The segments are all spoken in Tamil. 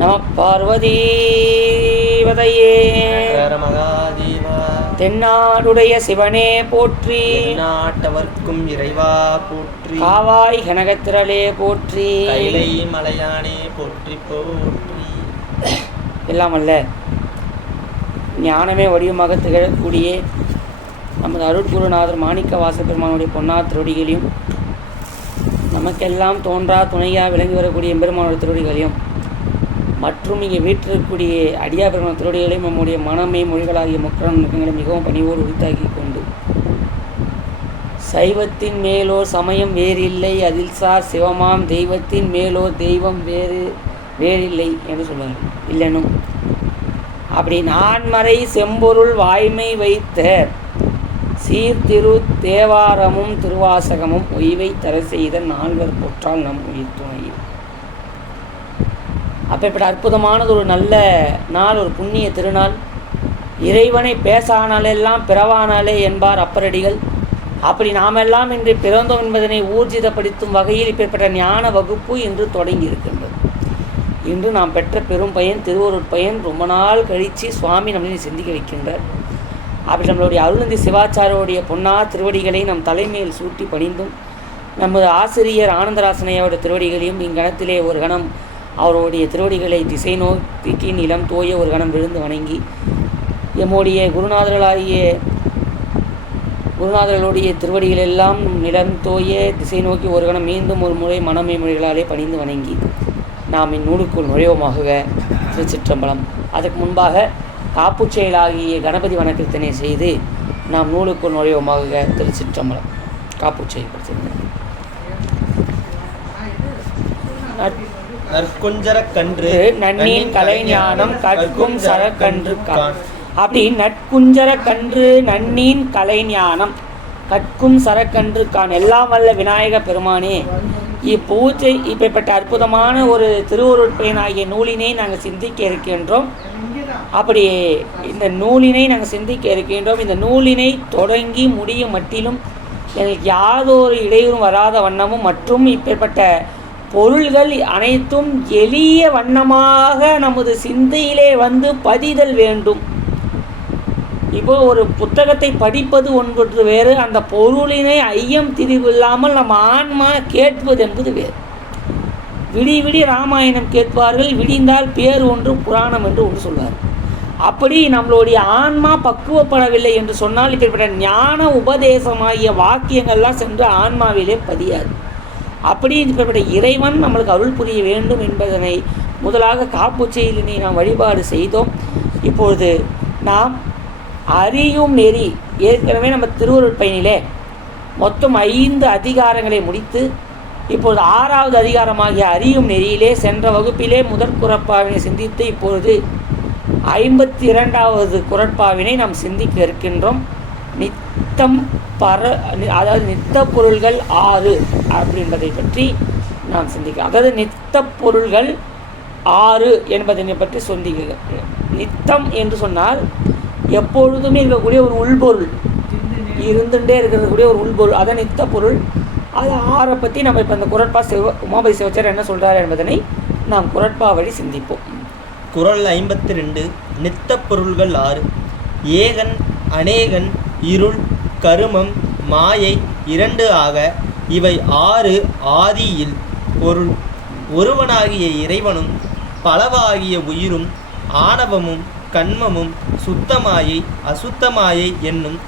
நம பார்வதீவதையே. தென்னாடுடைய சிவனே போற்றி. நாட்டவர்க்கும் இறைவா போற்றி. காவாய் கனகத்திரளே போற்றி. கைலை மலையானே போற்றி போற்றி. எல்லாம் அல்ல. ஞானமே வடிவமாக திகழக்கூடிய நமது அருட்குருநாதர் மாணிக்க வாசப்பெருமானுடைய பொன்னார் திருவடிகளையும் நமக்கெல்லாம் தோன்றா துணையாக விளங்கி வரக்கூடிய எம்பெருமானோட திருவடிகளையும் மற்றும் இங்கே வீற்றிருக்கக்கூடிய அடியா பெருமான நம்முடைய மனமே மொழிகளாகிய முக்கரன் முகங்களை மிகவும் பணிவோடு உரித்தாக்கி கொண்டு. சைவத்தின் மேலோ சமயம் வேறில்லை அதில் சார் சிவமாம் தெய்வத்தின் மேலோ தெய்வம் வேறு வேறில்லை என்று சொல்வார் இல்லைனும். அப்படி நான்மறை செம்பொருள் வாய்மை வைத்த சீர்திரு தேவாரமும் திருவாசகமும் ஒய்வை தர செய்த நால்வர் பொற்றால் நம் உயிர் துணை அப்பேற்பட்ட அற்புதமானது ஒரு நல்ல நாள் ஒரு புண்ணிய திருநாள். இறைவனை பேசானாலெல்லாம் பிறவானாலே என்பார் அப்பரடிகள். அப்படி நாமெல்லாம் இன்று பிறந்தோம் என்பதனை ஊர்ஜிதப்படுத்தும் வகையில் இப்பேற்பட்ட ஞான வகுப்பு இன்று தொடங்கி இருக்கின்றது இன்று நாம் பெற்ற பெரும் பயன் திருவருட் பயன் ரொம்ப நாள் கழித்து சுவாமி நம்மளை சிந்திக்க வைக்கின்றார். அப்படி நம்மளுடைய அருளந்தி சிவாச்சாரோடைய பொன்னா திருவடிகளை நம் தலைமையில் சூட்டி பணிந்தும் நமது ஆசிரியர் ஆனந்தராசனையோட திருவடிகளையும் இங்கணத்திலே ஒரு கணம் அவருடைய திருவடிகளை திசை நோக்கி நிலம் தோய ஒரு கணம் விழுந்து வணங்கி எம்முடைய குருநாதர்களாகிய குருநாதர்களுடைய திருவடிகள் எல்லாம் நிலம் தோய திசை நோக்கி ஒரு கணம் மீண்டும் ஒரு முறை மனமே மொழிகளாலே பணிந்து வணங்கி நாம் இந்நூலுக்குள் நுழைவோமாக திருச்சிற்றம்பலம். அதற்கு முன்பாக காப்புச் செயலாகிய கணபதி வணக்கத்தினை செய்து நாம் நூலுக்குள் நுழைவோமாக திருச்சிற்றம்பலம். காப்புச் செயல் நற்குஞ்சர கன்று நன்னின் கலைஞானம் கற்கும் சரக்கன்று கான் அப்படி நட்குஞ்சர கன்று நன்னீன் கலைஞானம் கற்கும் சரக்கன்று கான் எல்லாம் வல்ல விநாயக பெருமானே இப்பூஜை இப்பேற்பட்ட அற்புதமான ஒரு திருவருட்பயனாகிய நூலினை நாங்கள் சிந்திக்க இருக்கின்றோம். அப்படி இந்த நூலினை நாங்கள் சிந்திக்க இருக்கின்றோம். இந்த நூலினை தொடங்கி முடியும் மட்டிலும் எங்களுக்கு யாதொரு இடையூறும் வராத வண்ணமும் மற்றும் இப்பேற்பட்ட பொருள்கள் அனைத்தும் எளிய வண்ணமாக நமது சிந்தையிலே வந்து பதிதல் வேண்டும். இப்போ ஒரு புத்தகத்தை படிப்பது ஒன்பது வேறு அந்த பொருளினை ஐயம் திரிவு இல்லாமல் நம்ம ஆன்மா கேட்பது என்பது வேறு. விடி விடி ராமாயணம் கேட்பார்கள் விடிந்தால் பேர் ஒன்று புராணம் என்று ஒன்று சொல்வார் அப்படி நம்மளுடைய ஆன்மா பக்குவப்படவில்லை என்று சொன்னால் இப்படிப்பட்ட ஞான உபதேசமாகிய வாக்கியங்கள்லாம் சென்று ஆன்மாவிலே பதியாது. அப்படி இப்படிப்பட்ட இறைவன் நம்மளுக்கு அருள் புரிய வேண்டும் என்பதனை முதலாக காப்புச்செயலினை நாம் வழிபாடு செய்தோம். இப்பொழுது நாம் அறியும் நெறி ஏற்கனவே நம்ம திருவருள் பயனிலே மொத்தம் ஐந்து அதிகாரங்களை முடித்து இப்பொழுது ஆறாவது அதிகாரமாகிய அறியும் நெறியிலே சென்ற வகுப்பிலே முதற் குரப்பாவினை சிந்தித்து இப்பொழுது ஐம்பத்தி இரண்டாவது குரட்பாவினை நாம் சிந்திக்க இருக்கின்றோம். நித்தம் பர அதாவது நித்த பொருள்கள் ஆறு அப்படின்றதை பற்றி நாம் சிந்திக்கலாம். அதாவது நித்த பொருள்கள் ஆறு என்பதனை பற்றி சொந்திக்க நித்தம் என்று சொன்னால் எப்பொழுதுமே இருக்கக்கூடிய ஒரு உள்பொருள். இருந்துகிட்டே இருக்கக்கூடிய ஒரு உள்பொருள். அதான் நித்த பொருள் அது ஆறை பற்றி நம்ம இப்போ அந்த குரட்பா சிவ உமாபதி சிவச்சர் என்ன சொல்கிறார் என்பதனை நாம் குரட்பா வழி சிந்திப்போம். குரல் ஐம்பத்தி ரெண்டு நித்த பொருள்கள் ஆறு. ஏகன் அநேகன் இருள் கருமம் மாயை இரண்டு ஆக இவை ஆறு ஆதியில் பொருள். ஒருவனாகிய இறைவனும் பலவாகிய உயிரும் ஆணவமும் கண்மமும் சுத்தமாயை அசுத்தமாயை என்னும்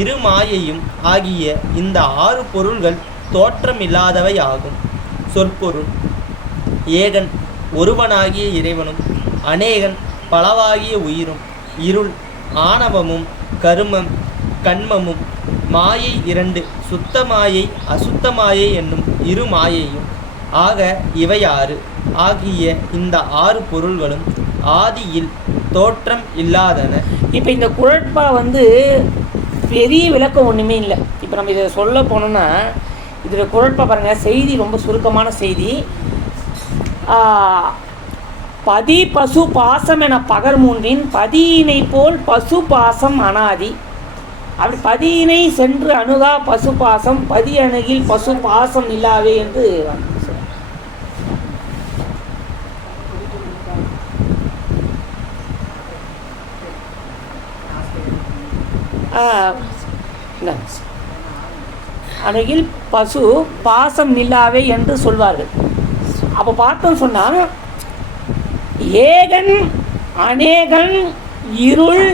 இரு மாயையும் ஆகிய இந்த ஆறு பொருள்கள் தோற்றமில்லாதவை ஆகும் சொற்பொருள். ஏகன் ஒருவனாகிய இறைவனும் அநேகன் பலவாகிய உயிரும் இருள் ஆணவமும் கருமம் கண்மமும் மாயை இரண்டு சுத்த மாயை அசுத்த மாயை என்னும் இரு மாயையும். ஆக இவை ஆறு. ஆகிய இந்த ஆறு பொருள்களும் ஆதியில் தோற்றம் இல்லாதன. இப்போ இந்த குழப்பா வந்து பெரிய விளக்கம் ஒன்றுமே இல்லை. இப்போ நம்ம இதை சொல்ல போனோம்னா இதில் குழப்பா பாருங்கள் செய்தி ரொம்ப சுருக்கமான செய்தி. பதி பசு பாசம் என பகர் மூன்றின் பதியினை போல் பசு பாசம் அனாதி. அப்படி பதியினை சென்று அணுகா பசு பாசம் பதி அணுகில் பசு பாசம் இல்லாவே என்று அணுகில் பசு பாசம் நில்லாவே என்று சொல்வார்கள். அப்போ பார்த்தோம் சொன்னால் ஏகன் அநேகன் இருள்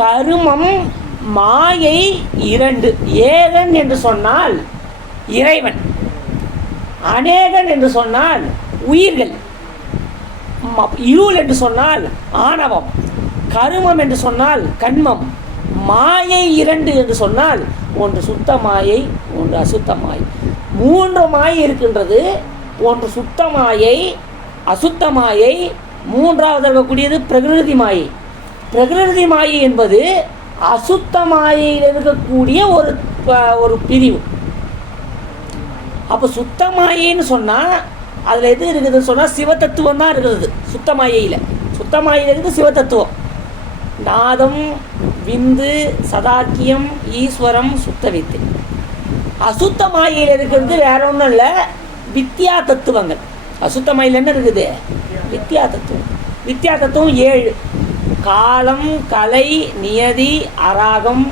கருமம் மாயை இரண்டு. ஏகன் என்று சொன்னால் இறைவன். அநேகன் என்று சொன்னால் உயிர்கள். இருள் என்று சொன்னால் ஆணவம். கருமம் என்று சொன்னால் கண்மம். மாயை இரண்டு என்று சொன்னால் ஒன்று சுத்த மாயை ஒன்று அசுத்த மாயை. மூன்று மாயை இருக்கின்றது. ஒன்று சுத்த மாயை அசுத்த மாயை. மூன்றாவது இருக்கக்கூடியது பிரகிருதி மாயை. பிரகிருதி மாயை என்பது அசுத்தமாயில் இருக்கக்கூடிய ஒரு ஒரு பிரிவு. அப்போ சுத்தமாயின்னு சொன்னால் அதில் எது இருக்குதுன்னு சொன்னால் சிவதத்துவம் தான் இருக்குது சுத்தமாயையில் சுத்தமாயில் இருக்குது சிவதத்துவம். நாதம் விந்து சதாக்கியம் ஈஸ்வரம் சுத்த வித்து அசுத்தமாயில் இருக்கிறது வேற ஒன்றும் இல்லை வித்யா தத்துவங்கள். அசுத்தமாயில் என்ன இருக்குது? வித்யா தத்துவம். வித்யா தத்துவம் ஏழு. காலம் கலை நியதி அராகம்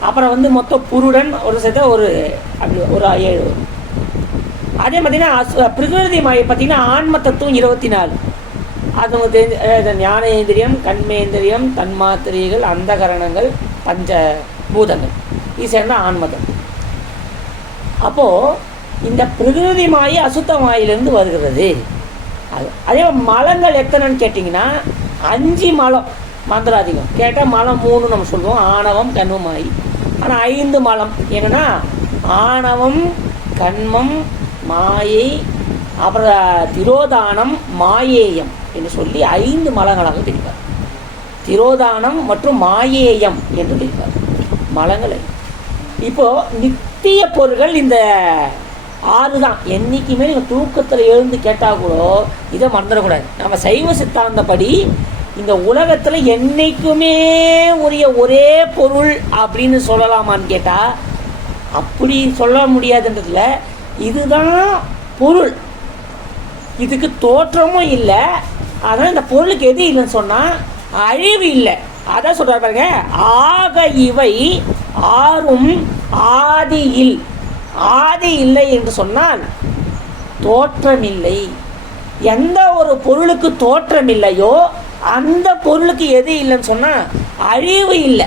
அப்புறம் வந்து மொத்தம் புருடன் ஒரு சேர்த்த ஒரு அப்படி ஒரு ஏழு வரும். அதே பார்த்தீங்கன்னா அசு- பிரகிருதி மாயை பார்த்தீங்கன்னா ஆன்ம தத்துவம் இருபத்தி நாலு. அது உங்களுக்கு தெரிஞ்ச ஞானேந்திரியம் கண்மேந்திரியம் தன்மாத்திரைகள் அந்தகரணங்கள் பஞ்ச பூதங்கள். இது சேர்ந்த ஆன்மதம் அப்போது இந்த பிரகிருதி மாயை அசுத்த மாயிலிருந்து வருகிறது. அது அதே மலங்கள் எத்தனைன்னு கேட்டிங்கன்னா அஞ்சு மலம். மந்திராதிகம். கேட்டால் மலம் மூணு நம்ம சொல்லுவோம். ஆணவம் கண்மமாயி. ஆனால் ஐந்து மலம். என்னென்னா ஆணவம் கண்மம் மாயை அப்புறம் திரோதானம் மாயேயம் என்று சொல்லி ஐந்து மலங்களாக பிரிப்பார். திரோதானம் மற்றும் மாயேயம் என்று பிரிப்பார். மலங்களை. இப்போது நித்திய பொருள்கள் இந்த ஆறு தான் என்றைக்குமே நீங்கள் தூக்கத்தில் எழுந்து கேட்டால் கூட இதை மறந்துடக்கூடாது. நம்ம சைவ சித்தாந்தப்படி இந்த உலகத்தில் என்றைக்குமே உரிய ஒரே பொருள் அப்படின்னு சொல்லலாமான்னு கேட்டால் அப்படி சொல்ல முடியாதுன்றதுல இதுதான் பொருள். இதுக்கு தோற்றமும் இல்லை. அதனால் இந்த பொருளுக்கு எது இல்லைன்னு சொன்னால் அழிவு இல்லை. அதான் சொல்கிறார் பாருங்க ஆக இவை ஆறும் ஆதியில் ஆதி இல்லை என்று சொன்னால் தோற்றமில்லை. எந்த ஒரு பொருளுக்கு தோற்றமில்லையோ அந்த பொருளுக்கு எது இல்லைன்னு சொன்னால் அழிவு இல்லை.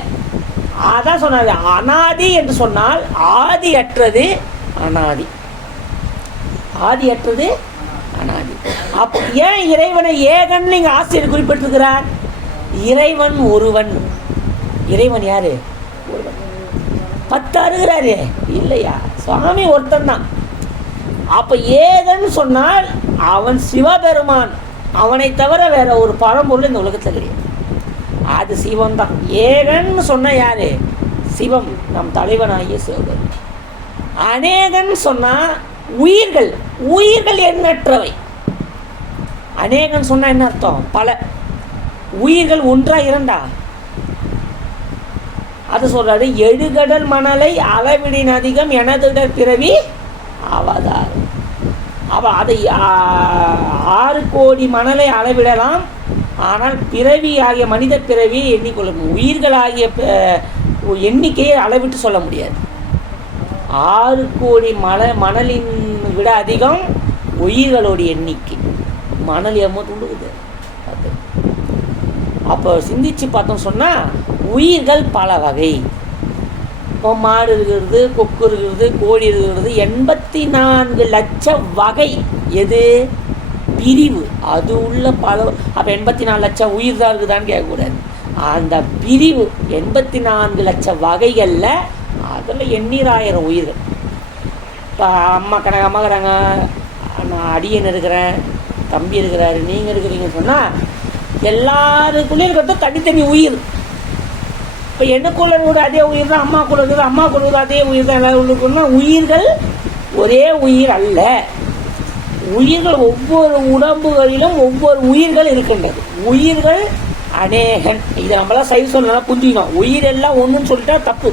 அதான் சொன்னார் அனாதி என்று சொன்னால் ஆதி அற்றது அனாதி. ஆதி அற்றது அனாதி. அப்போ ஏன் இறைவனை ஏகன் நீங்கள் ஆசிரியர் குறிப்பிட்டிருக்கிறார்? இறைவன் ஒருவன். இறைவன் யாரு? பத்து அருகிறாரு இல்லையா? சுவாமி ஒருத்தன் தான். அப்போ ஏகன் சொன்னால் அவன் சிவபெருமான். அவனை தவிர வேற ஒரு பழம்பொருள் இந்த உலகத்தில் கிடையாது. அது சிவன் தான் ஏகன்னு சொன்ன யாரு? சிவம் நம் தலைவனாகிய சிவபெருமான். அநேகன் சொன்னா உயிர்கள். உயிர்கள் எண்ணற்றவை. அநேகன் சொன்னா என்ன அர்த்தம்? பல. உயிர்கள் ஒன்றா இரண்டா? அது சொல்றாரு எழுகடல் மணலை அளவிடின் அதிகம் எனதுடர் பிறவி அவதாரம் அவள் அதை ஆறு கோடி மணலை அளவிடலாம். ஆனால் பிறவி ஆகிய மனித பிறவி எண்ணிக்கொள்ள முடியும். உயிர்களாகிய எண்ணிக்கையை அளவிட்டு சொல்ல முடியாது. ஆறு கோடி மல மணலின் விட அதிகம் உயிர்களோட எண்ணிக்கை. மணல் எம்மோ துண்டுக்குது. பார்த்து. அப்போ சிந்திச்சு பார்த்தோம் சொன்னால் உயிர்கள் பல வகை. மாடு இருக்கிறது கொக்கு இருக்கிறது கோழி இருக்கிறது எண்பத்தி நான்கு லட்சம் வகை. எது? பிரிவு. அது உள்ள பல அப்போ எண்பத்தி நாலு லட்சம் உயிர் தான் இருக்குதான்னு கேட்கக்கூடாது. அந்த பிரிவு எண்பத்தி நான்கு லட்சம் வகைகளில் அதில் எண்ணீராயிரம் உயிர்கள் இப்போ அம்மா கணக்கு அம்மா இருக்கிறாங்க நான் அடியன் இருக்கிறேன் தம்பி இருக்கிறாரு நீங்கள் இருக்கிறீங்கன்னு சொன்னால் எல்லாருக்குள்ளேயும் இருக்கிறது தனித்தனி உயிர். இப்போ எனக்குள்ள கூட அதே உயிர் தான் அம்மாக்குள்ள இருக்குது அம்மாக்குள்ள இருக்குது அதே உயிர் தான். எல்லாரும் உள்ளுக்குள்ள உயிர்கள் ஒரே உயிர் அல்ல. உயிர்கள் ஒவ்வொரு உடம்புகளிலும் ஒவ்வொரு உயிர்கள் இருக்கின்றது. உயிர்கள் அநேகன். இதை நம்மளாம் சைவ சொல்லலாம் புரிஞ்சுக்கணும். உயிர் எல்லாம் ஒன்றுன்னு சொல்லிட்டா தப்பு.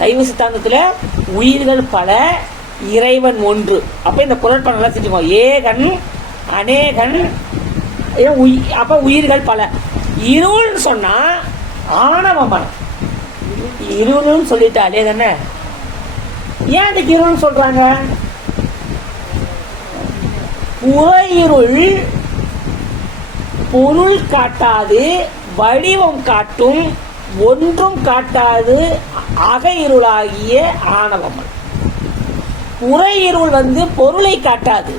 சைவ சித்தாந்தத்தில் உயிர்கள் பல இறைவன் ஒன்று. அப்போ இந்த குரட்பா நல்லா செஞ்சுக்கோங்க ஏகன் அநேகன் ஏன் அப்போ உயிர்கள் பல. இருள்னு சொன்னால் ஆணவ மனம் இருள்னு சொல்லிட்டாலே தானே? ஏன் அதுக்கு இருள்னு சொல்றாங்க? புறையிருள் பொருள் காட்டாது வடிவம் காட்டும் ஒன்றும் காட்டாது அக இருளாகிய ஆணவம். புற இருள் வந்து பொருளை காட்டாது.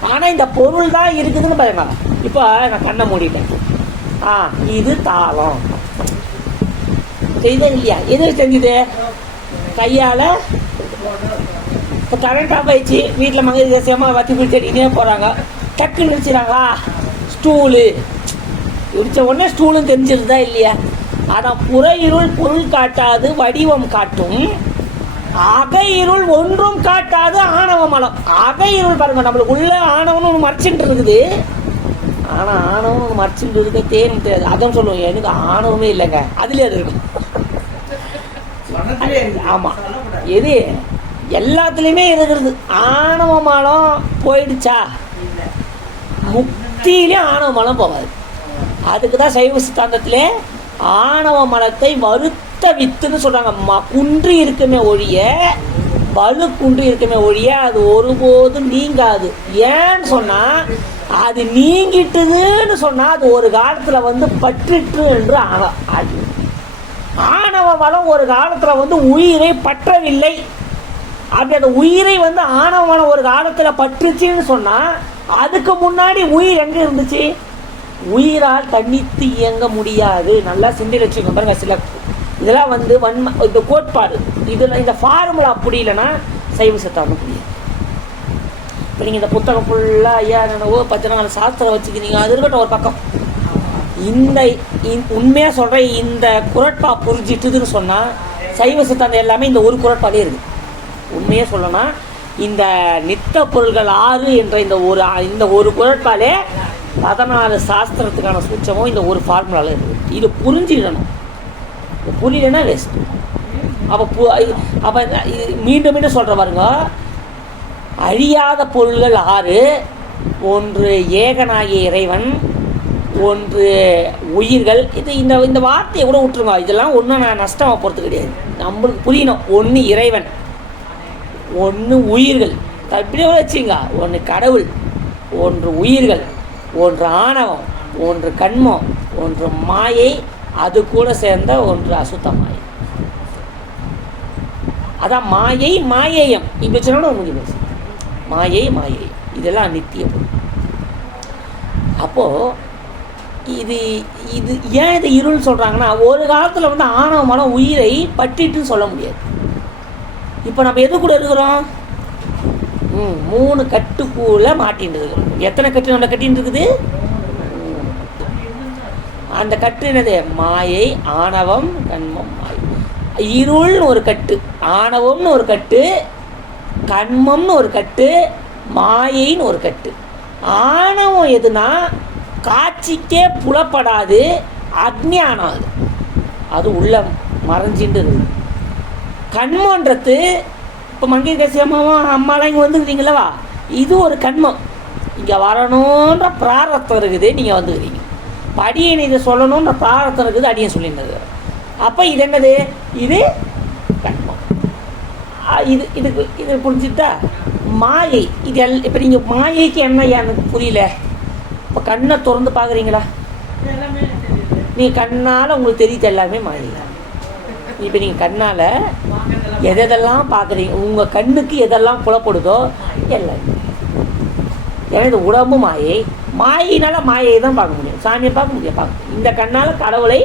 ஆனா இந்த பொருள் தான் இருக்குதுன்னு பாருங்க. இப்போ நான் கண்ணை மூடிட்டேன். ஆ இது தாளம். செய்தது இல்லையா எது செஞ்சது. கையால் இப்போ கரண்ட் ஆஃப் ஆயிடுச்சு. வீட்டில் மங்க தேசியமாக வத்தி பிடிச்சி போகிறாங்க டக்குன்னு நினச்சிடாங்களா ஸ்டூலு. இடித்த உடனே ஸ்டூலும் தெரிஞ்சிருந்தா இல்லையா? ஆனால் புற இருள் பொருள் காட்டாது வடிவம் காட்டும். அக இருள் ஒன்றும் காட்டாது ஆணவ மலம். அக இருள் பாருங்க நம்மளுக்கு உள்ள ஆணவம்னு ஒன்று மறைச்சிட்டு இருக்குது. ஆனால் ஆணவம் ஒன்று மறைச்சிட்டு இருக்க தேன் தெரியாது. அதான் சொல்லுவோம் எனக்கு ஆணவமே இல்லைங்க. அதுலேயே அது இருக்கும். ஆமா. எது? எல்லாத்துலேயுமே இருக்கிறது. ஆணவ மலம் போயிடுச்சா? முக்தியிலே ஆணவ மலம் போகாது. அதுக்கு தான் சைவ சித்தாந்தத்திலே ஆணவ மலத்தை வருத்த வித்துன்னு சொல்றாங்க. ம- குன்றி இருக்குமே ஒழிய வலு குன்றி இருக்குமே ஒழிய அது ஒருபோதும் நீங்காது. ஏன்னு சொன்னா அது நீங்கிட்டுதுன்னு சொன்னா அது ஒரு காலத்துல வந்து பற்றிற்று என்று ஆக- ஆகி ஆணவ ஒரு காலத்துல வந்து உயிரை பற்றவில்லை. அப்படி அந்த உயிரை வந்து ஆணவ ஒரு காலத்துல பற்றுச்சுன்னு சொன்னா அதுக்கு முன்னாடி உயிர் எங்கே இருந்துச்சு? உயிரால் தண்ணித்து இயங்க முடியாது. நல்லா சிந்தி வச்சுக்கோங்க பாருங்க சில இதெல்லாம் வந்து வன்ம இந்த கோட்பாடு இதில் இந்த ஃபார்முலா அப்படி இல்லைன்னா சைவ சித்தாந்தம் புரியும் இப்போ நீங்கள் இந்த புத்தகம் ஃபுல்லாக ஐயா என்னவோ பத்து நாள் சாஸ்திரம் வச்சுக்கிறீங்க அது இருக்கட்டும் ஒரு பக்கம். இந்த உண்மையாக சொல்கிறேன் இந்த குரட்பா புரிஞ்சிட்டுதுன்னு சொன்னால் சைவ சித்தாந்தம் எல்லாமே இந்த ஒரு குரட்பாலே இருக்குது உண்மையாக சொல்லணும்னா இந்த நித்த பொருள்கள் ஆறு என்ற இந்த ஒரு இந்த ஒரு குரட்பாலே பதினாலு சாஸ்திரத்துக்கான சூச்சமும் இந்த ஒரு ஃபார்முலாவில் இருக்குது இது புரிஞ்சிடணும். புரியலன்னா வேஸ்ட் அப்போ பு அப்போ இது மீண்டும் மீண்டும் சொல்கிற பாருங்க. அழியாத பொருள்கள் ஆறு ஒன்று ஏகனாகிய இறைவன் ஒன்று உயிர்கள். இது இந்த இந்த வார்த்தையை கூட விட்டுருங்க. இதெல்லாம் ஒன்றும் நான் நஷ்டமாக போகிறது கிடையாது. நம்மளுக்கு புரியணும். ஒன்று இறைவன் ஒன்று உயிர்கள். அப்படியே வச்சுங்க ஒன்று கடவுள் ஒன்று உயிர்கள் ஒன்று ஆணவம் ஒன்று கண்மம் ஒன்று மாயை அது கூட சேர்ந்த ஒன்று அசுத்த மாயை. அதான் மாயை மாயேயம். இப்போ சொன்னா முடியும். மாயை மாயை இதெல்லாம் நித்தியம் அப்போது இது இது ஏன் இது இருள் சொல்கிறாங்கன்னா ஒரு காலத்தில் வந்து ஆணவ மனம் உயிரை பற்றிட்டுன்னு சொல்ல முடியாது. இப்போ நம்ம எது கூட இருக்கிறோம்? ம் மூணு கட்டுக்குள்ளே மாட்டின்னு இருக்கிறோம். எத்தனை கட்டு நம்ம கட்டின்னு இருக்குது? அந்த கட்டு என்னது? மாயை ஆணவம் கண்மம் மாயை. இருள்னு ஒரு கட்டு ஆணவம்னு ஒரு கட்டு கண்மம்னு ஒரு கட்டு மாயைன்னு ஒரு கட்டு. ஆணவம் எதுனா காட்சிக்கே புலப்படாது அக்ஞானம் அது. அது உள்ள மறைஞ்சிட்டு இருக்குது கண்மன்றது இப்போ மங்கை கசி அம்மாவும் அம்மாலாம் இங்கே வந்துக்கிறீங்களவா இது ஒரு கண்மம். இங்கே வரணுன்ற பிராரத்தம் இருக்குது நீங்கள் வந்துக்கிறீங்க. இப்போ அடியன் இதை சொல்லணுன்ற பிராரத்தம் இருக்குது அடியன் சொல்லியிருந்தது அப்போ இது என்னது? இது கண்மம். இது இதுக்கு இது புரிஞ்சுட்டா மாயை. இது எல் இப்போ நீங்கள் மாயைக்கு என்ன எனக்கு புரியல? இப்போ கண்ணை திறந்து பார்க்குறீங்களா? நீ கண்ணால் உங்களுக்கு தெரியுது எல்லாமே மாறிடலாம் இப்போ நீங்கள் கண்ணால் எதெல்லாம் பார்க்குறீங்க உங்கள் கண்ணுக்கு எதெல்லாம் புலப்படுதோ எல்லாம். ஏன்னா இது உடம்பு மாயை மாயினால் மாயை தான் பார்க்க முடியும். சாமியை பார்க்க முடியும் பார்க்க இந்த கண்ணால் கடவுளை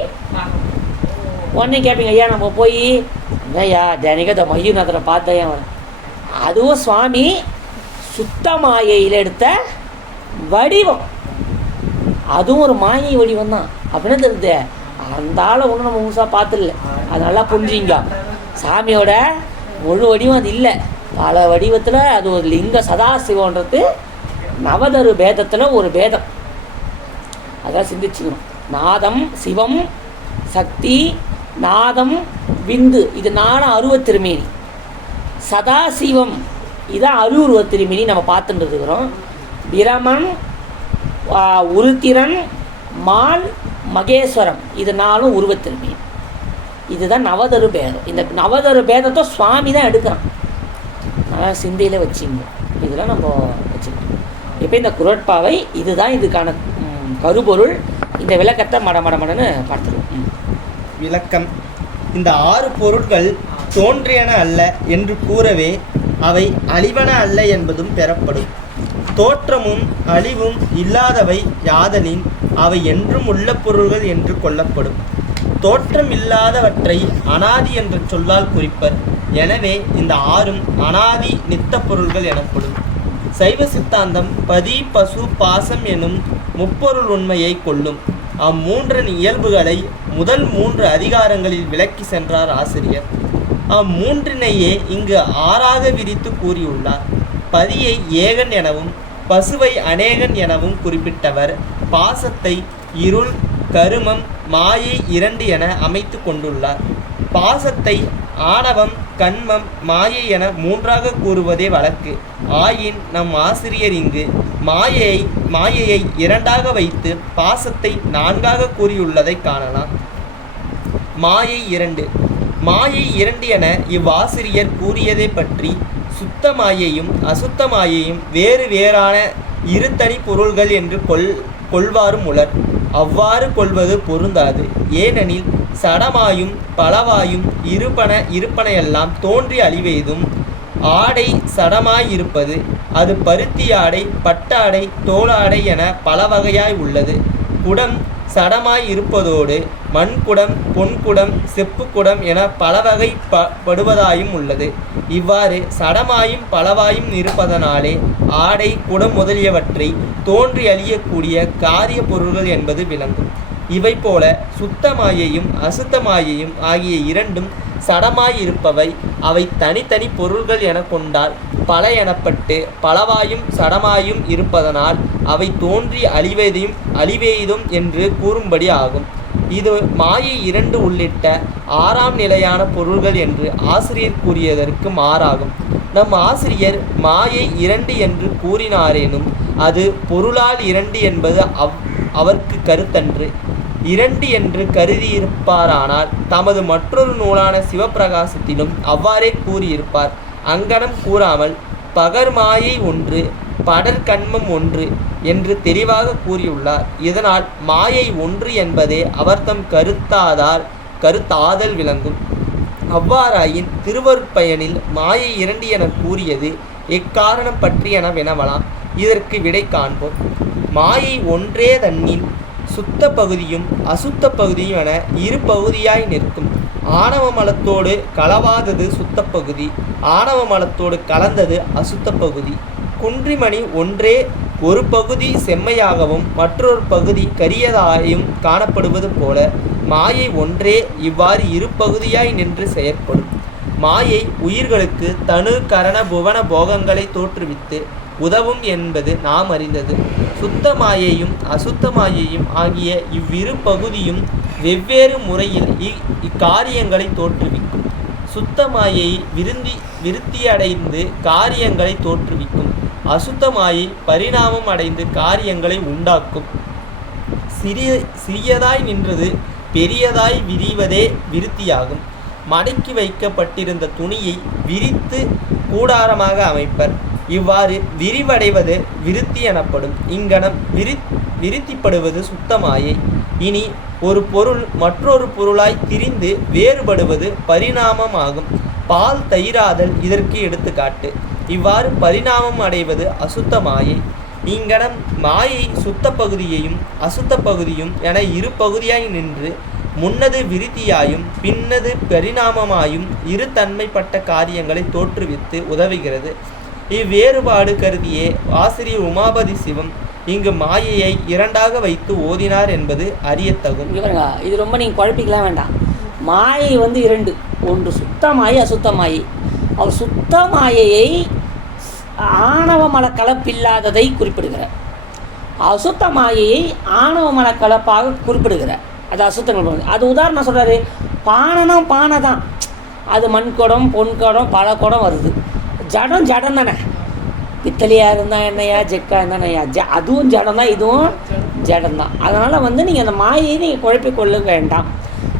உடனே கேட்பீங்க ஐயா நம்ம போய் ஐயா ஜனிகத மையுநாதரை பார்த்தேன் அவன் அதுவும் சுவாமி சுத்த மாயையில் எடுத்த வடிவம். அதுவும் ஒரு மாயை வடிவம் தான் அப்படின்னு தெரியுது? அந்த ஆளை ஒன்றும் நம்ம முழுசாக பார்த்துல அது நல்லா புரிஞ்சுங்க. சாமியோட முழு வடிவம் அது இல்லை. பல வடிவத்தில் அது ஒரு லிங்க சதாசிவன்றது நவதரு பேதத்தில் ஒரு பேதம். அதான் சிந்திச்சுக்கணும். நாதம் சிவம் சக்தி நாதம் விந்து. இது நானும் அருவத்திருமேனி சதாசிவம் இதான் அருவுருவ திருமேனி நம்ம பார்த்துட்டு இருக்கிறோம். பிரமன் உருத்திரன் மால் மகேஸ்வரம். இது நாலும் உருவத் இதுதான் நவதரு பேதம். இந்த நவதரு பேதத்தை சுவாமி தான் எடுக்கிறான். நல்லா சிந்தையில் வச்சுங்க. இதெல்லாம் நம்ம வச்சுக்கணும் இப்போ இந்த குரட்பாவை இதுதான் இதுக்கான கருபொருள். இந்த விளக்கத்தை மட மட மடன்னு பார்த்துருவோம். விளக்கம். இந்த ஆறு பொருட்கள் தோன்றியன அல்ல என்று கூறவே அவை அழிவன அல்ல என்பதும் பெறப்படும். தோற்றமும் அழிவும் இல்லாதவை யாதலின் அவை என்றும் உள்ள பொருள்கள் என்று கொள்ளப்படும். தோற்றம் இல்லாதவற்றை அனாதி என்ற சொல்லால் குறிப்பர். எனவே இந்த ஆறும் அனாதி நித்த பொருள்கள் எனப்படும். சைவ சித்தாந்தம் பதி பசு பாசம் எனும் முப்பொருள் உண்மையை கொள்ளும். அம்மூன்றின் இயல்புகளை முதல் மூன்று அதிகாரங்களில் விளக்கி சென்றார் ஆசிரியர். அம்மூன்றினையே இங்கு ஆறாக விரித்து கூறியுள்ளார். பதியை ஏகன் எனவும் பசுவை அநேகன் எனவும் குறிப்பிட்டவர் பாசத்தை இருள் கருமம் மாயை இரண்டு என அமைத்து கொண்டுள்ளார். பாசத்தை ஆணவம் கண்மம் மாயை என மூன்றாக கூறுவதே வழக்கு. ஆயின் நம் ஆசிரியர் இங்கு மாயையை மாயையை இரண்டாக வைத்து பாசத்தை நான்காக கூறியுள்ளதை காணலாம். மாயை இரண்டு. மாயை இரண்டு என இவ்வாசிரியர் கூறியதை பற்றி சுத்தமாயையும் அசுத்தமாயையும் வேறு வேறான இரு தனி பொருள்கள் என்று கொள் கொள்வாரும் உலர். அவ்வாறு கொள்வது பொருந்தாது. ஏனெனில் சடமாயும் பலவாயும் இருப்பன இருப்பனையெல்லாம் தோன்றி அழிவெய்தும் ஆடை சடமாய் இருப்பது அது பருத்தி ஆடை பட்டாடை தோளாடை என பல வகையாய் உள்ளது. குடம் சடமாய் இருப்பதோடு மண்குடம் பொன்குடம் செப்புக்குடம் என பல வகை ப படுவதாயும் உள்ளது. இவ்வாறு சடமாயும் பலவாயும் இருப்பதனாலே ஆடை குடம் முதலியவற்றை தோன்றி அழியக்கூடிய காரிய பொருள்கள் என்பது விளங்கும். இவை போல சுத்தமாயையும் அசுத்தமாயையும் ஆகிய இரண்டும் சடமாயிருப்பவை. அவை தனித்தனி பொருள்கள் என கொண்டால் பல எனப்பட்டு பலவாயும் சடமாயும் இருப்பதனால் அவை தோன்றி அழிவதையும் அழிவேதும் என்று கூறும்படி ஆகும். இது மாயை இரண்டு உள்ளிட்ட ஆறாம் நிலையான பொருள்கள் என்று ஆசிரியர் கூறியதற்கு மாறாகும். நம் ஆசிரியர் மாயை இரண்டு என்று கூறினாரேனும் அது பொருளால் இரண்டு என்பது அவ் அவர்க்கு கருத்தன்று. இரண்டு என்று கருதியிருப்பாரானால் தமது மற்றொரு நூலான சிவப்பிரகாசத்திலும் அவ்வாறே கூறியிருப்பார். அங்கனம் கூறாமல் பகர்மாயை ஒன்று படர்கண்மம் ஒன்று என்று தெளிவாக கூறியுள்ளார். இதனால் மாயை ஒன்று என்பதே அவர்தம் கருத்தாதால் கருத்தாதல் விளங்கும். அவ்வாறாயின் திருவருட்பயனில் மாயை இரண்டு என கூறியது எக்காரணம் பற்றி என வினவலாம். இதற்கு விடை காண்போம். மாயை ஒன்றே தன்னின் சுத்த பகுதியும் அசுத்த பகுதியும் என இரு பகுதியாய் நிற்கும். ஆணவ மலத்தோடு கலவாதது சுத்த பகுதி ஆணவ மலத்தோடு கலந்தது அசுத்த பகுதி. குன்றிமணி ஒன்றே ஒரு பகுதி செம்மையாகவும் மற்றொரு பகுதி கரியதாயும் காணப்படுவது போல மாயை ஒன்றே இவ்வாறு இரு பகுதியாய் நின்று செயற்படும். மாயை உயிர்களுக்கு தனு கரண புவன போகங்களை தோற்றுவித்து உதவும் என்பது நாம் அறிந்தது. சுத்த மாயையும் அசுத்த மாயையும் ஆகிய இவ்விரு பகுதியும் வெவ்வேறு முறையில் இ- இக்காரியங்களை தோற்றுவிக்கும். சுத்த மாயை விருந்தி விருத்தியடைந்து காரியங்களை தோற்றுவிக்கும். அசுத்தமாயி பரிணாமம் அடைந்து காரியங்களை உண்டாக்கும். சிறிய சிறியதாய் நின்றது பெரியதாய் விரிவதே விருத்தியாகும். மடக்கி வைக்கப்பட்டிருந்த துணியை விரித்து கூடாரமாக அமைப்பர். இவ்வாறு விரிவடைவது விருத்தி எனப்படும். இங்கனம் விரி விருத்திப்படுவது சுத்தமாயை. இனி ஒரு பொருள் மற்றொரு பொருளாய் திரிந்து வேறுபடுவது பரிணாமமாகும். பால் தயிராதல் இதற்கு எடுத்துக்காட்டு. இவ்வாறு பரிணாமம் அடைவது அசுத்த மாயை இங்கனம் மாயை சுத்த பகுதியையும் அசுத்த பகுதியும் என இரு பகுதியாய் நின்று முன்னது விருத்தியாயும் பின்னது பரிணாமமாயும் இரு தன்மைப்பட்ட காரியங்களை தோற்றுவித்து உதவுகிறது. இவ்வேறுபாடு கருதியே ஆசிரியர் உமாபதி சிவம் இங்கு மாயையை இரண்டாக வைத்து ஓதினார் என்பது அறியத்தகும். இங்க இது ரொம்ப நீங்கள் குழப்பிக்கலாம் வேண்டாம். மாயை வந்து இரண்டு ஒன்று சுத்த மாயை அசுத்த மாயை அவர் சுத்த மாயையை ஆணவ மல கலப்பில்லாததை குறிப்பிடுகிறார். அசுத்த மாயையை ஆணவ மலக்கலப்பாக கலப்பாக குறிப்பிடுகிறார். அது அசுத்தங்கள் அது உதாரணம் சொல்கிறாரு பானைனா பானை தான் அது மண் குடம் பொன் குடம் பல குடம் வருது. ஜடம் ஜடம் தானே. பித்தளையாக இருந்தால் என்னையா ஜெக்கா இருந்தானையா ஜ அதுவும் ஜடம் தான் இதுவும் ஜடம் தான் அதனால் வந்து நீங்கள் அந்த மாயையை நீங்கள் குழப்பிக் கொள்ள வேண்டாம்.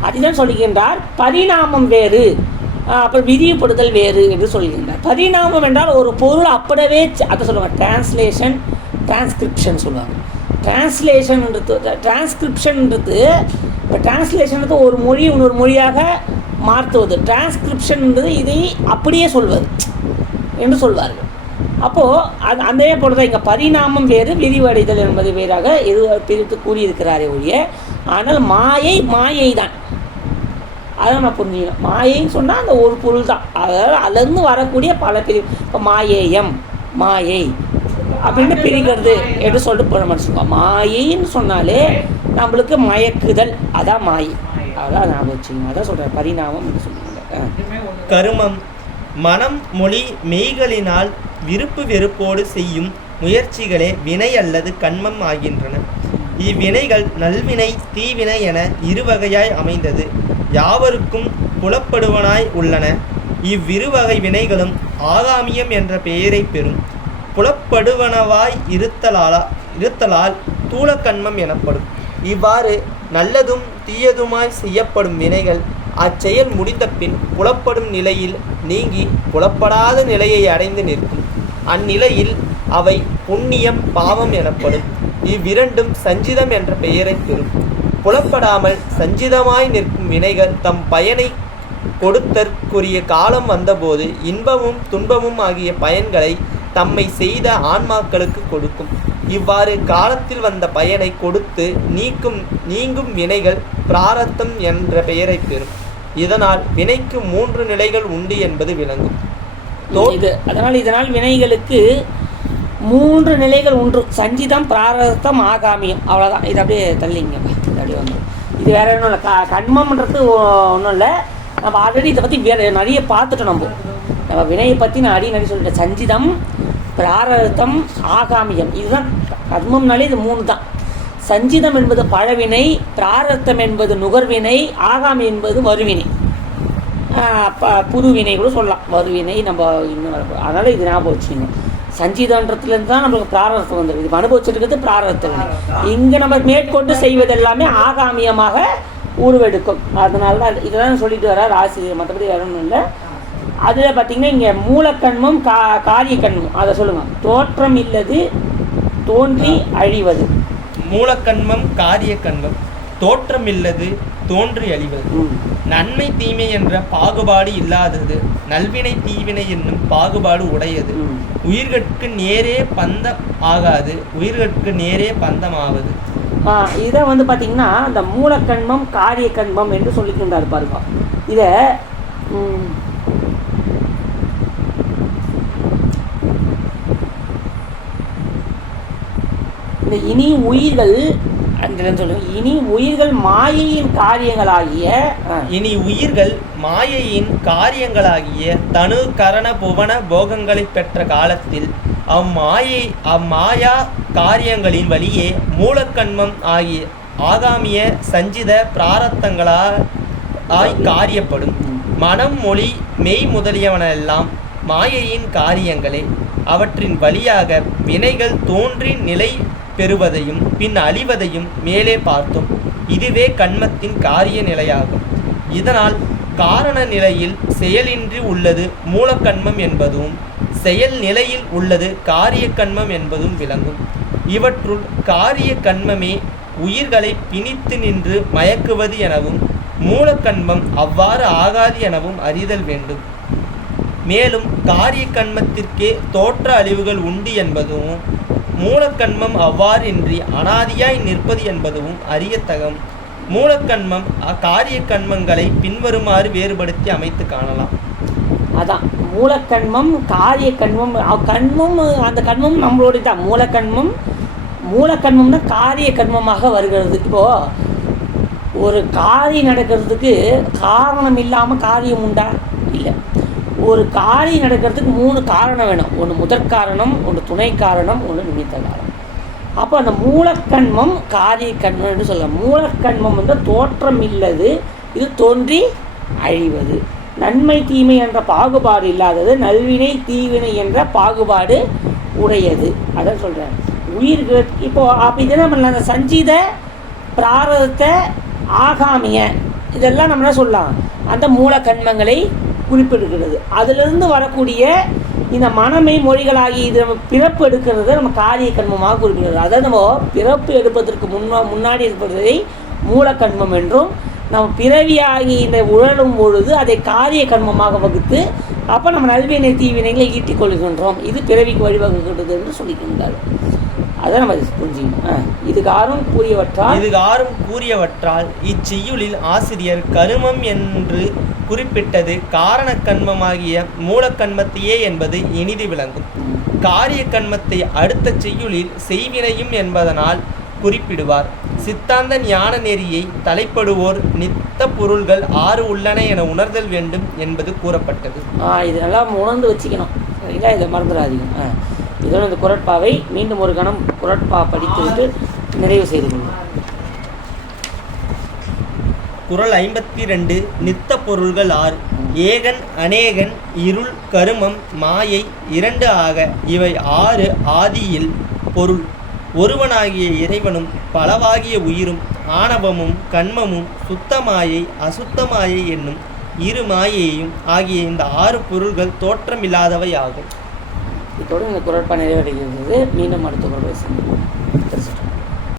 அதுதான் சொல்லுகின்றார் பரிணாமம் வேறு. அப்புறம் விரிவுபடுதல் வேறு என்று சொல்கின்றார். பரிணாமம் என்றால் ஒரு பொருள் அப்படியே அதை சொல்லுவாங்க டிரான்ஸ்லேஷன் டிரான்ஸ்கிரிப்ஷன் சொல்லுவாங்க. டிரான்ஸ்லேஷன்ன்றது டிரான்ஸ்கிரிப்ஷன்ன்றது இப்போ டிரான்ஸ்லேஷன்றது ஒரு மொழி இன்னொரு மொழியாக மாற்றுவது. டிரான்ஸ்கிரிப்ஷன்ன்றது இதை அப்படியே சொல்வது என்று சொல்வார்கள். அப்போது அது அதே போல தான் இங்கே பரிணாமம் வேறு விரிவடைதல் என்பது வேறாக இது பிரித்து கூறியிருக்கிறாரே ஒழிய ஆனால் மாயை மாயை தான் அதை நான் புரிஞ்சுக்கணும் மாயைன்னு சொன்னால் அந்த ஒரு பொருள் தான் அதாவது அதுலேருந்து வரக்கூடிய பல பிரி இப்போ மாயேயம் மாயை அப்படின்னு பிரிக்கிறது என்று சொல்லிட்டு போன மனுஷங்க மாயைன்னு சொன்னாலே நம்மளுக்கு மயக்குதல். அதான் மாயை. அதான் ஞாபகம் வச்சுக்கணும் அதான் சொல்கிறேன் பரிணாமம் என்று சொல்லுவாங்க. கருமம். மனம் மொழி மெய்களினால் விருப்பு வெறுப்போடு செய்யும் முயற்சிகளே வினை அல்லது கண்மம் ஆகின்றன. இவ்வினைகள் நல்வினை தீவினை என இருவகையாய் அமைந்தது. யாவருக்கும் புலப்படுவனாய் உள்ளன. இவ்விருவகை வினைகளும் ஆகாமியம் என்ற பெயரை பெறும். புலப்படுவனவாய் இருத்தலாலா இருத்தலால் தூளக்கண்மம் எனப்படும். இவ்வாறு நல்லதும் தீயதுமாய் செய்யப்படும் வினைகள் அச்செயல் முடிந்த பின் புலப்படும் நிலையில் நீங்கி புலப்படாத நிலையை அடைந்து நிற்கும். அந்நிலையில் அவை புண்ணியம் பாவம் எனப்படும். இவ்விரண்டும் சஞ்சிதம் என்ற பெயரைப் பெறும். புலப்படாமல் சஞ்சிதமாய் நிற்கும் வினைகள் தம் பயனை கொடுத்தற்குரிய காலம் வந்தபோது இன்பமும் துன்பமும் ஆகிய பயன்களை தம்மை செய்த ஆன்மாக்களுக்கு கொடுக்கும். இவ்வாறு காலத்தில் வந்த பயனை கொடுத்து நீக்கும் நீங்கும் வினைகள் பிராரத்தம் என்ற பெயரைப் பெறும். இதனால் வினைக்கு மூன்று நிலைகள் உண்டு என்பது விளங்கும். இது அதனால் இதனால் வினைகளுக்கு மூன்று நிலைகள் உண்டு. சஞ்சிதம் பிராரத்தம் ஆகாமியம். அவ்வளோதான் இது அப்படியே தள்ளிங்க. முன்னாடி வந்து இது வேற ஒன்றும் இல்லை. க கண்மம்ன்றது ஒன்றும் இல்லை. நம்ம ஆல்ரெடி இதை பற்றி வேற நிறைய பார்த்துட்டோம் நம்ம. நம்ம வினையை பற்றி நான் அடி நிறைய சொல்லிட்டேன். சஞ்சிதம் பிராரதம் ஆகாமியம். இதுதான் கர்மம்னாலே இது மூணு தான். சஞ்சிதம் என்பது பழவினை பிராரத்தம் என்பது நுகர்வினை ஆகாமி என்பது வருவினை புதுவினை கூட சொல்லலாம். வருவினை நம்ம இன்னும் அதனால் இது ஞாபகம் வச்சுக்கணும் சஞ்சீதன்றதுலேருந்து தான் நம்மளுக்கு பிராரதம் வந்துடுது இது அனுபவிச்சிருக்கிறது இருக்கிறது இங்கே நம்ம மேற்கொண்டு செய்வது எல்லாமே ஆகாமியமாக உருவெடுக்கும். அதனால தான் இதுதான் சொல்லிட்டு வரார் ஆசிரியர். மற்றபடி வரணும் இல்லை. அதில் பார்த்திங்கன்னா இங்கே மூலக்கண்மம் கா காரிய கண்மம் அதை சொல்லுங்கள் தோற்றம் இல்லது தோன்றி அழிவது. மூலக்கண்மம் காரிய கண்மம் தோற்றம் இல்லது தோன்றி அழிவது. நன்மை தீமை என்ற பாகுபாடு இல்லாதது நல்வினை தீவினை என்னும் பாகுபாடு உடையது. உயிர்கட்கு நேரே பந்தம் ஆகாது உயிர்கட்கு நேரே பந்தம் ஆவது இதை வந்து பார்த்தீங்கன்னா இந்த மூலக்கண்மம் காரிய கண்மம் என்று சொல்லிக்கின்றார் பாருங்க. இதை இந்த இனி உயிர்கள் சொல்லுங்க இனி உயிர்கள் மாயையின் காரியங்களாகிய இனி உயிர்கள் மாயையின் காரியங்களாகிய தனு கரண புவன போகங்களைப் பெற்ற காலத்தில் அம்மாயை அம்மாயா காரியங்களின் வழியே மூலக்கண்மம் ஆகிய ஆகாமிய சஞ்சித பிராரத்தங்களா ஆய் காரியப்படும். மனம் மொழி மெய் முதலியவனெல்லாம் மாயையின் காரியங்களே. அவற்றின் வழியாக வினைகள் தோன்றி நிலை பெறுவதையும் பின் அழிவதையும் மேலே பார்த்தோம். இதுவே கண்மத்தின் காரிய நிலையாகும். இதனால் காரண நிலையில் செயலின்றி உள்ளது மூலக்கண்மம் என்பதும் செயல் நிலையில் உள்ளது காரிய கண்மம் என்பதும் விளங்கும். இவற்றுள் காரிய கண்மமே உயிர்களை பிணித்து நின்று மயக்குவது எனவும் மூலக்கண்மம் அவ்வாறு ஆகாது எனவும் அறிதல் வேண்டும். மேலும் காரிய கண்மத்திற்கே தோற்ற அழிவுகள் உண்டு என்பதும் மூலக்கண்மம் அவ்வாறின்றி அனாதியாய் நிற்பது என்பதும் அறியத்தகம் மூலக்கண்மம் அக்காரிய கண்மங்களை பின்வருமாறு வேறுபடுத்தி அமைத்து காணலாம். அதான் மூலக்கண்மம் காரிய கண்மம் கண்மம் அந்த கண்மம் நம்மளுடைய தான் மூலக்கண்மம் மூலக்கண்மம்னா காரிய கண்மமாக வருகிறது. இப்போது ஒரு காரியம் நடக்கிறதுக்கு காரணம் இல்லாமல் காரியம் உண்டா? ஒரு காரியம் நடக்கிறதுக்கு மூணு காரணம் வேணும். ஒன்று முதற் காரணம் ஒன்று துணை காரணம் ஒன்று நிமித்த காரணம் அப்போ அந்த மூலக்கண்மம் காரிய கண்மம்னு என்று சொல்லலாம். மூலக்கண்மம் வந்து தோற்றம் இல்லது இது தோன்றி அழிவது. நன்மை தீமை என்ற பாகுபாடு இல்லாதது நல்வினை தீவினை என்ற பாகுபாடு உடையது. அதான் சொல்கிறேன் உயிர்கள் இப்போ அப்போ இது என்ன பண்ணலாம்? அந்த சஞ்சீத பிராரதத்தை ஆகாமிய இதெல்லாம் நம்ம என்ன சொல்லலாம்? அந்த மூல கண்மங்களை குறிப்பிடுகிறது. அதிலிருந்து வரக்கூடிய இந்த மனமை மொழிகளாகி இது நம்ம பிறப்பு எடுக்கிறத நம்ம காரிய கண்மமாக குறிப்பிடுகிறது. அதாவது நம்ம பிறப்பு எடுப்பதற்கு முன்னா முன்னாடி இருப்பதை மூலக்கண்மம் என்றும் நம்ம பிறவியாகி இந்த உழலும் பொழுது அதை காரிய கண்மமாக வகுத்து அப்போ நம்ம நல்வினை தீவினைகளை ஈட்டிக் கொள்கின்றோம். இது பிறவிக்கு வழிவகுக்கிறது என்று சொல்லிக்கின்றார் அதை நம்ம புரிஞ்சுக்கணும். இதுக்கு ஆறும் கூறியவற்றால் இது ஆறும் கூறியவற்றால் இச்செய்யுளில் ஆசிரியர் கருமம் என்று குறிப்பிட்டது காரண கண்மமாகிய மூலக்கண்மத்தையே என்பது இனிது விளங்கும். காரிய கண்மத்தை அடுத்த செய்யுளில் செய்வினையும் என்பதனால் குறிப்பிடுவார். சித்தாந்த ஞான நெறியை தலைப்படுவோர் நித்த பொருள்கள் ஆறு உள்ளன என உணர்தல் வேண்டும் என்பது கூறப்பட்டது. ஆ இது நல்லா உணர்ந்து வச்சுக்கணும். சரிங்களா? இதை மறந்துடாதீங்க. இதோட இந்த குரட்பாவை மீண்டும் ஒரு கணம் குரட்பா படித்துவிட்டு நிறைவு செய்து கொள்வோம். குறள் ஐம்பத்தி ரெண்டு நித்த பொருள்கள் ஆறு. ஏகன் அநேகன் இருள் கருமம் மாயை இரண்டு ஆக இவை ஆறு ஆதியில் பொருள். ஒருவனாகிய இறைவனும் பலவாகிய உயிரும் ஆணவமும் கண்மமும் சுத்தமாயை அசுத்தமாயை என்னும் இரு மாயையும் ஆகிய இந்த ஆறு பொருள்கள் தோற்றமில்லாதவை ஆகும். இதோடு இந்த குரட்பா நிறைவடைகிறது. மீண்டும் அடுத்த குரல் பேசுகிறேன்